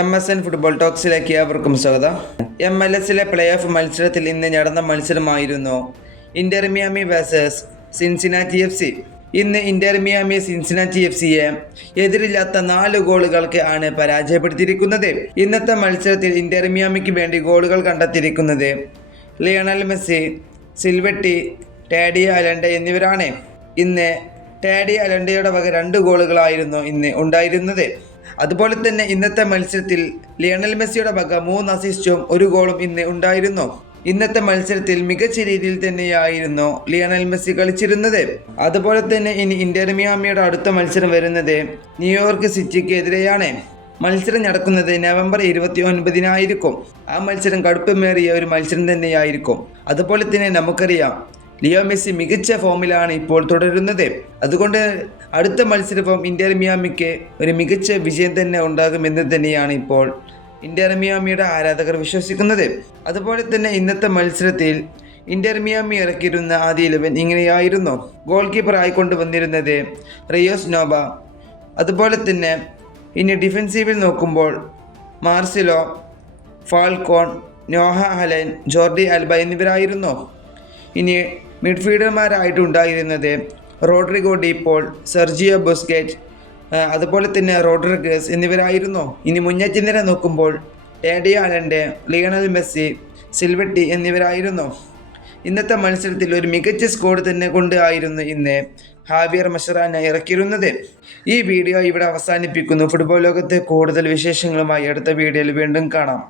M S N football ടോക്സിലേക്ക് ഏവർക്കും സ്വാഗതം. എം എൽ എസിലെ പ്ലേ ഓഫ് മത്സരത്തിൽ ഇന്ന് നടന്ന മത്സരമായിരുന്നു Inter Miami versus Cincinnati F C ഇന്ന് ഇന്റർമിയാമി സിൻസിനാറ്റി എഫ് സിയെ എതിരില്ലാത്ത നാല് ഗോളുകൾക്ക് ആണ് പരാജയപ്പെടുത്തിയിരിക്കുന്നത്. ഇന്നത്തെ മത്സരത്തിൽ ഇന്റർമിയാമിക്ക് വേണ്ടി ഗോളുകൾ കണ്ടെത്തിയിരിക്കുന്നത് ലിയണൽ മെസ്സി സിൽവെട്ടി ടാഡി അലണ്ട എന്നിവരാണ്. ഇന്ന് ടാഡി അലണ്ടയുടെ വക രണ്ട് ഗോളുകളായിരുന്നു ഇന്ന് ഉണ്ടായിരുന്നത്. അതുപോലെ തന്നെ ഇന്നത്തെ മത്സരത്തിൽ ലിയണൽ മെസ്സിയുടെ വക മൂന്ന് അസിസ്റ്റും ഒരു ഗോളും ഇന്ന് ഉണ്ടായിരുന്നു. ഇന്നത്തെ മത്സരത്തിൽ മികച്ച രീതിയിൽ തന്നെയായിരുന്നു ലിയണൽ മെസ്സി കളിച്ചിരുന്നത്. അതുപോലെ തന്നെ ഇനി ഇന്റർ മിയാമിയുടെ അടുത്ത മത്സരം വരുന്നത് ന്യൂയോർക്ക് സിറ്റിക്ക് എതിരെയാണ് മത്സരം നടക്കുന്നത് നവംബർ ഇരുപത്തി ഒൻപതിനായിരിക്കും ആ മത്സരം കടുപ്പമേറിയ ഒരു മത്സരം തന്നെയായിരിക്കും. അതുപോലെ തന്നെ നമുക്കറിയാം ലിയോ മെസ്സി മികച്ച ഫോമിലാണ് ഇപ്പോൾ തുടരുന്നത്. അതുകൊണ്ട് അടുത്ത മത്സരം ഇന്റർ മിയാമിക്ക് ഒരു മികച്ച വിജയം തന്നെ ഉണ്ടാകുമെന്ന് തന്നെയാണ് ഇപ്പോൾ ഇന്റർ മിയാമിയുടെ ആരാധകർ വിശ്വസിക്കുന്നത്. അതുപോലെ തന്നെ ഇന്നത്തെ മത്സരത്തിൽ ഇന്റർ മിയാമി ഇറക്കിയിരുന്ന ആദ്യ ഇലവൻ ഇങ്ങനെയായിരുന്നു. ഗോൾ കീപ്പർ ആയിക്കൊണ്ട് വന്നിരുന്നത് റിയോസ് നോബ. അതുപോലെ തന്നെ ഇനി ഡിഫൻസീവിൽ നോക്കുമ്പോൾ Marcelo Falcon Noah Allen Jordi Alba എന്നിവരായിരുന്നു. ഇനി മിഡ്ഫീൽഡർമാരായിട്ടുണ്ടായിരുന്നത് Rodrigo De Paul Sergio Busquets അതുപോലെ തന്നെ റോഡ്രിഗസ് എന്നിവരായിരുന്നു. ഇനി മുന്നേറ്റ നിര നോക്കുമ്പോൾ ഏഡിയ ആലന്റെ ലിയണൽ മെസ്സി സിൽവെട്ടി എന്നിവരായിരുന്നു. ഇന്നത്തെ മത്സരത്തിൽ ഒരു മികച്ച സ്കോഡ് തന്നെ കൊണ്ട് ആയിരുന്നു ഇന്ന് ഹാവിയർ മഷറാന ഇറക്കിയിരുന്നത്. ഈ വീഡിയോ ഇവിടെ അവസാനിപ്പിക്കുന്നു. ഫുട്ബോൾ ലോകത്തെ കൂടുതൽ വിശേഷങ്ങളുമായി അടുത്ത വീഡിയോയിൽ വീണ്ടും കാണാം.